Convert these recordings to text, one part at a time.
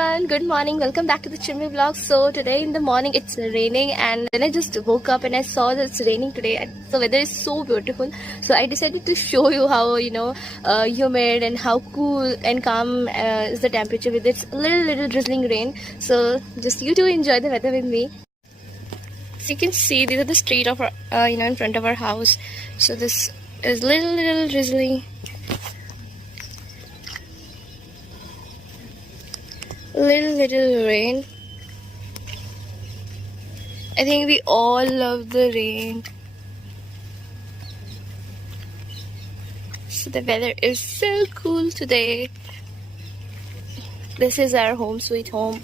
everyone, good morning. Welcome back to the Chimney vlog. So today in the morning it's raining, and then I just woke up and I saw that it's raining today, and the weather is so beautiful. So I decided to show you how humid and how cool and calm is the temperature with its little drizzling rain. So just you two enjoy the weather with me. So you can see these are the street of our in front of our house. So this is little drizzling. Little rain. I think we all love the rain. So the weather is so cool today. This is our home sweet home.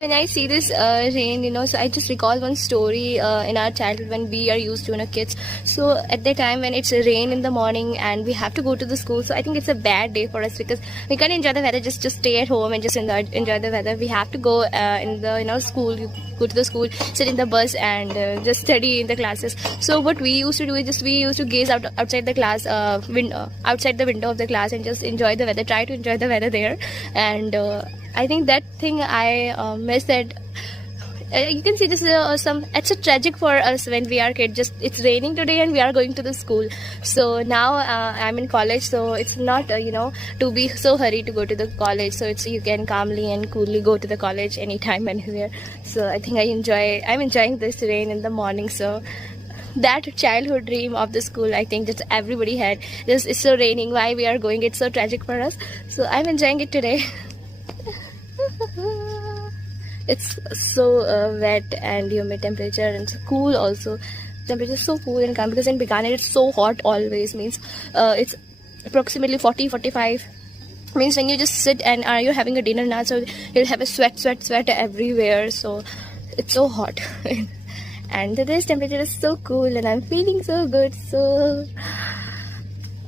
When I see this rain, so I just recall one story in our childhood when we are used to, kids. So at the time when it's rain in the morning and we have to go to the school, so I think it's a bad day for us because we can't enjoy the weather, just stay at home and just enjoy the weather. We have to go in the school, go to the school, sit in the bus and just study in the classes. So what we used to do is we used to gaze outside the class outside the window of the class and just enjoy the weather, try to enjoy the weather there. And I think that thing I miss that. You can see this is it's a tragic for us when we are kids. Just it's raining today and we are going to the school. So now I'm in college, so it's not to be so hurried to go to the college. So you can calmly and coolly go to the college anytime, anywhere. So I think I'm enjoying this rain in the morning. So that childhood dream of the school, I think that everybody had. This is so raining. Why we are going? It's so tragic for us. So I'm enjoying it today. It's so wet and humid temperature and so cool also. Temperature is so cool and calm because in Bikaner it's so hot always. Means it's approximately 40-45. Means when you just sit and are you having a dinner now, so you'll have a sweat everywhere. So it's so hot. And today's temperature is so cool and I'm feeling so good. So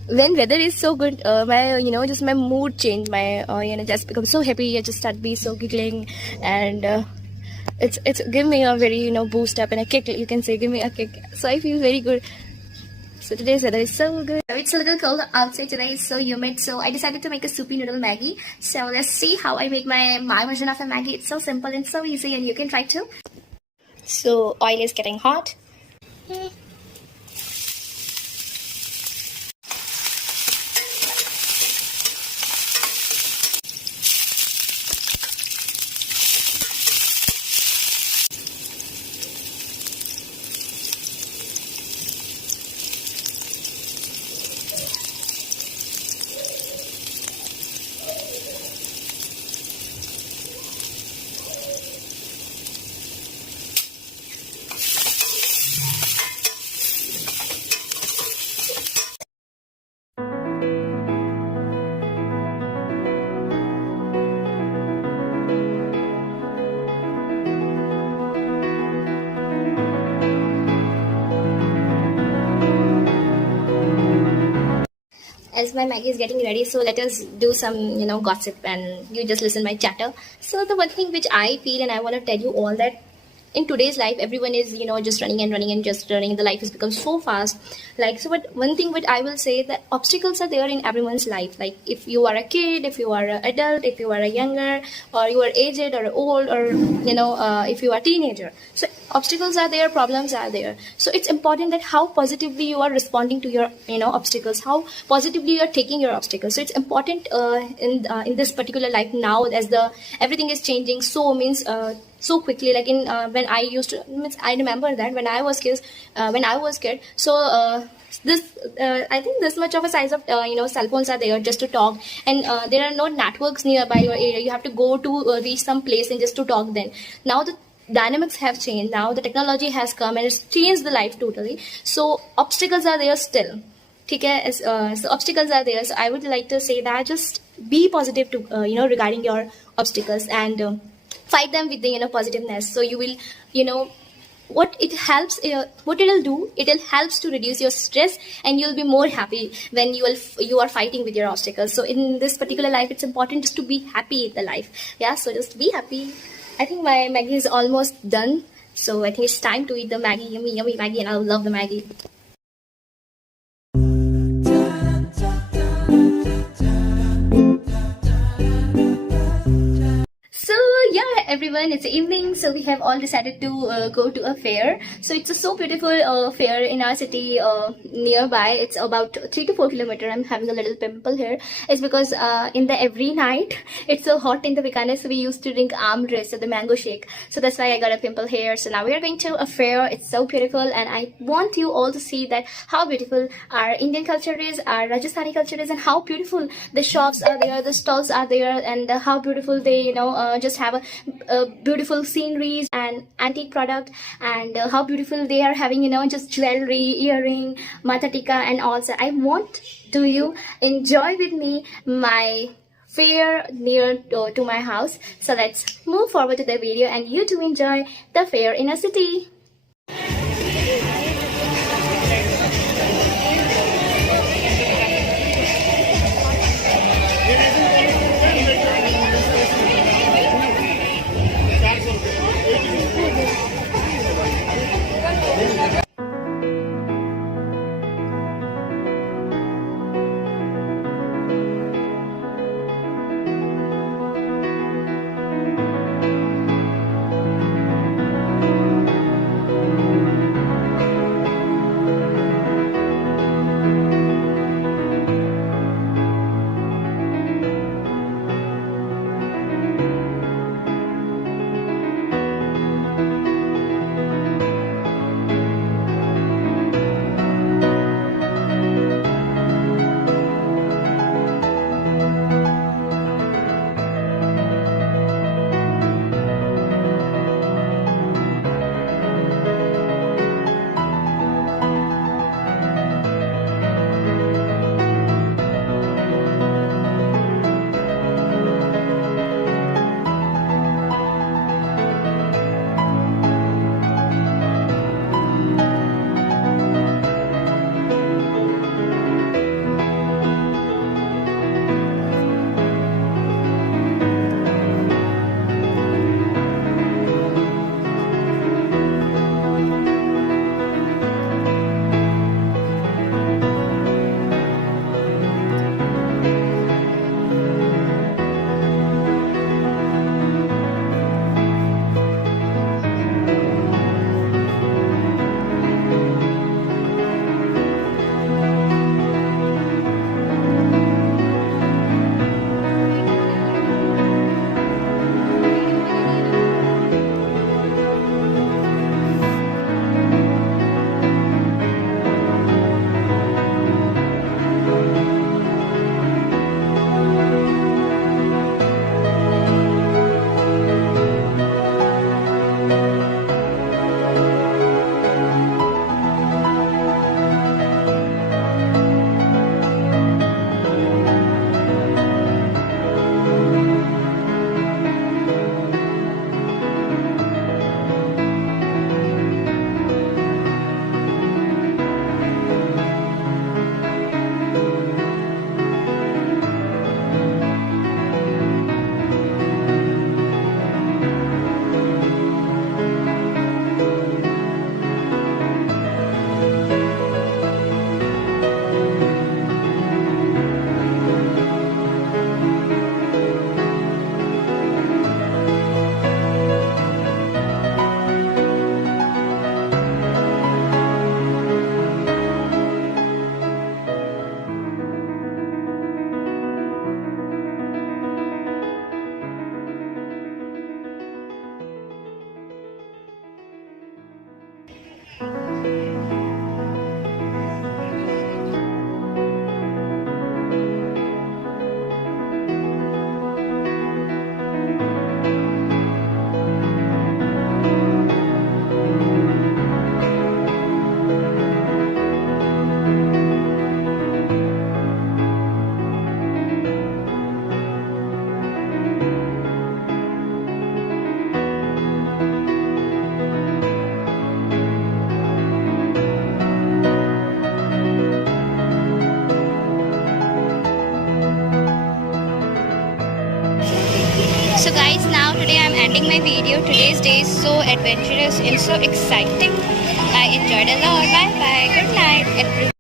when weather is so good, just my mood change. My just become so happy. I just start be so giggling, and it's give me a very boost up and a kick. You can say give me a kick. So I feel very good. So today's weather is so good. It's a little cold outside today. It's so humid. So I decided to make a soupy noodle Maggie. So let's see how I make my version of a Maggie. It's so simple and so easy, and you can try too. So oil is getting hot. As my Maggie is getting ready, so let us do some gossip and you just listen my chatter. So the one thing which I feel and I want to tell you all that in today's life everyone is just running and just running. The life has become so fast, but one thing which I will say, that obstacles are there in everyone's life. Like if you are a kid, if you are an adult, if you are a younger, or you are aged or old, or if you are a teenager, so obstacles are there, problems are there. So it's important that how positively you are responding to your obstacles, how positively you are taking your obstacles. So it's important in this particular life now, as everything is changing so quickly. Like when I used to, I remember that when I was kid. So I think this much of a size of cell phones are there just to talk, and there are no networks nearby your area. You have to go to reach some place and just to talk. Then now the dynamics have changed. Now the technology has come and it's changed the life totally. So obstacles are there still. Okay, so obstacles are there. So I would like to say that just be positive to regarding your obstacles, and fight them with the positiveness. So you will what it will do, it'll helps to reduce your stress, and you'll be more happy when you are fighting with your obstacles. So in this particular life, it's important just to be happy in the life. Yeah, so just be happy. I think my Maggie is almost done. So I think it's time to eat the Maggie, yummy, yummy Maggie, and I love the Maggie. So yeah, everyone, it's evening, so we have all decided to go to a fair. So it's a so beautiful fair in our city nearby. It's about 3 to 4 kilometers. I'm having a little pimple here. It's because in the every night it's so hot in the Bikaner, so we used to drink amrez, so the mango shake. So that's why I got a pimple here. So now we are going to a fair. It's so beautiful, and I want you all to see that how beautiful our Indian culture is, our Rajasthani culture is, and how beautiful the shops are there, the stalls are there, and how beautiful they just have a beautiful sceneries and antique product, and how beautiful they are having just jewelry, earring, mata tika, and also I want to you enjoy with me my fair near to my house. So let's move forward to the video and you to enjoy the fair in a city. So guys, now today I'm ending my video. Today's day is so adventurous and so exciting. I enjoyed a lot. Bye bye. Good night, everyone.